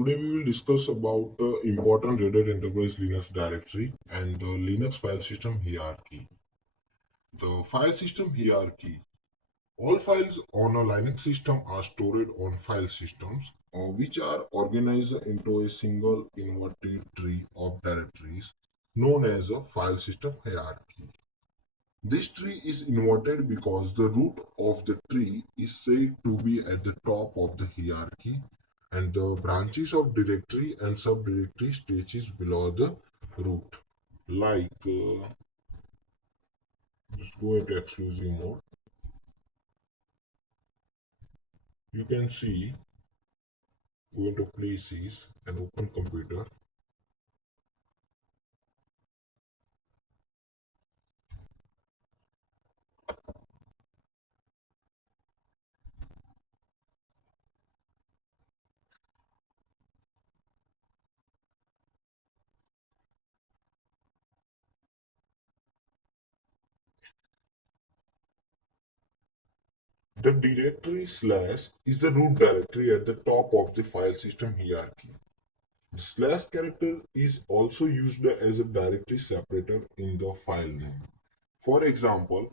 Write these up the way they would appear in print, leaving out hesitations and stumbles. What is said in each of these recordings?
Today we will discuss about the important Red Hat Enterprise Linux directory and the Linux file system hierarchy. The file system hierarchy. All files on a Linux system are stored on file systems, which are organized into a single inverted tree of directories known as a file system hierarchy. This tree is inverted because the root of the tree is said to be at the top of the hierarchy and the branches of directory and subdirectory stages below the root. Like, just go into exclusive mode. You can see, go into places and open computer. The directory slash is the root directory at the top of the file system hierarchy. The slash character is also used as a directory separator in the file name. For example,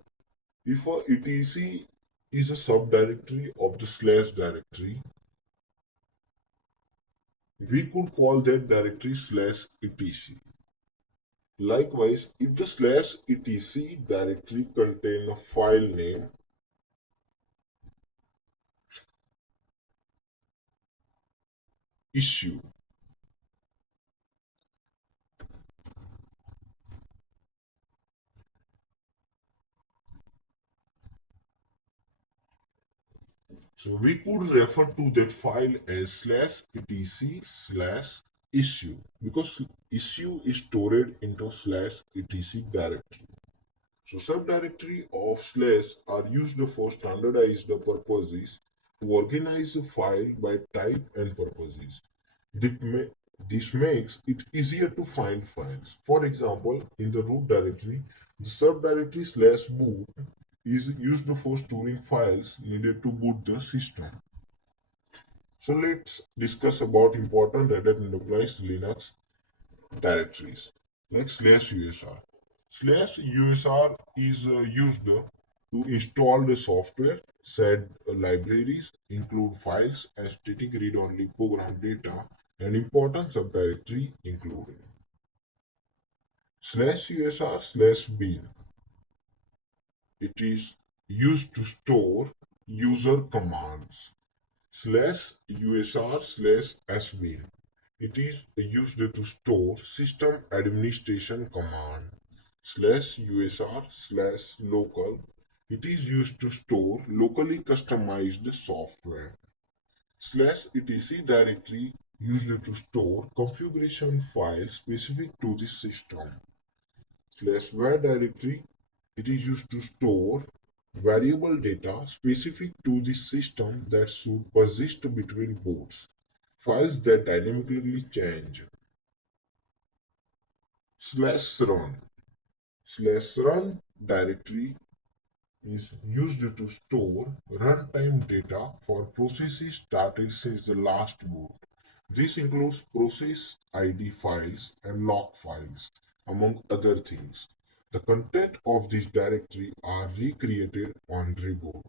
if a etc is a subdirectory of the slash directory, we could call that directory slash etc. Likewise, if the slash etc directory contains a file name issue, so we could refer to that file as slash etc slash issue because issue is stored into slash etc directory. So subdirectory of slash are used for standardized purposes to organize a file by type and purposes. This makes it easier to find files. For example, in the root directory, the subdirectory slash boot is used for storing files needed to boot the system. So let's discuss about important Red Hat Enterprise Linux directories like slash usr. Slash usr is used to install the software, set libraries, include files and static read-only program data, and important subdirectory included. Slash usr slash bin. It is used to store user commands. Slash usr slash sbin. It is used to store system administration command. Slash usr slash local. It is used to store locally customized software. Slash etc directory used to store configuration files specific to the system. Slash var directory. It is used to store variable data specific to the system that should persist between boots. Files that dynamically change. Slash run. Slash run directory is used to store runtime data for processes started since the last boot. This includes process ID files and log files, among other things. The content of this directory are recreated on reboot.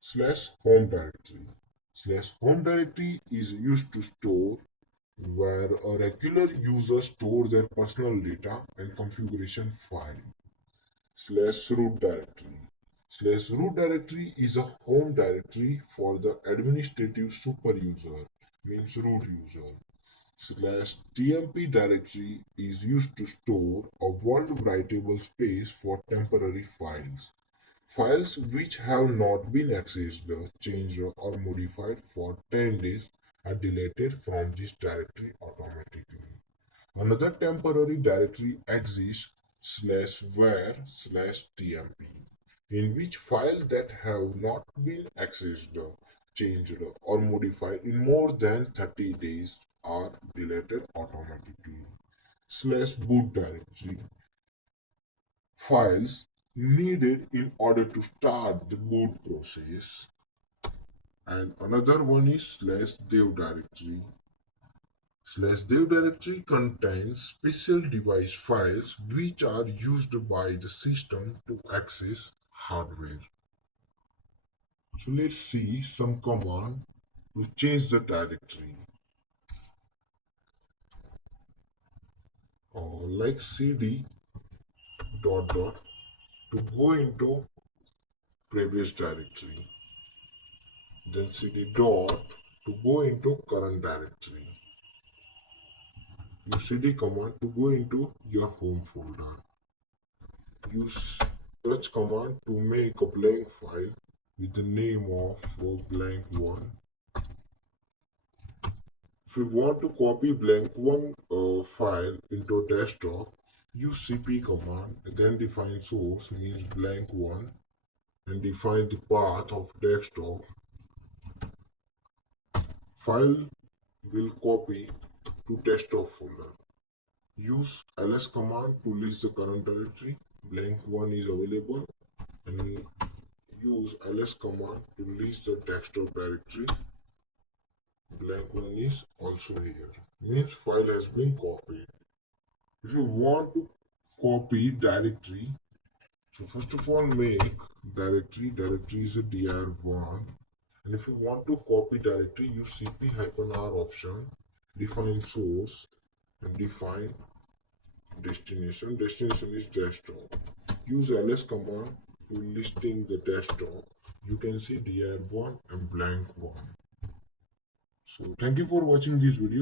Slash home directory. Slash home directory is used to store where a regular user store their personal data and configuration file. Slash root directory. Slash root directory is a home directory for the administrative super user, means root user. Slash tmp directory is used to store a world writable space for temporary files. Files which have not been accessed, changed, or modified for 10 days are deleted from this directory automatically. Another temporary directory exists slash var slash tmp, in which files that have not been accessed, changed, or modified in more than 30 days are deleted automatically. Slash boot directory. Files needed in order to start the boot process. And another one is slash dev directory. /dev directory contains special device files which are used by the system to access hardware. So let's see some command to change the directory. Like cd dot dot to go into previous directory. Then cd dot to go into current directory. Use cd command to go into your home folder. Use search command to make a blank file with the name of blank1. If you want to copy blank1 file into desktop, use cp command and then define source means blank1 and define the path of desktop. File will copy to desktop folder. Use ls command to list the current directory. Blank1 is available, and use ls command to list the desktop directory. Blank1 is also here. Means file has been copied. If you want to copy directory, so first of all make directory. Directory is a dir1. And if you want to copy directory, use cp-r option, define source, and define destination. Destination is desktop. Use ls command to listing the desktop. You can see dir1 and blank1. So thank you for watching this video.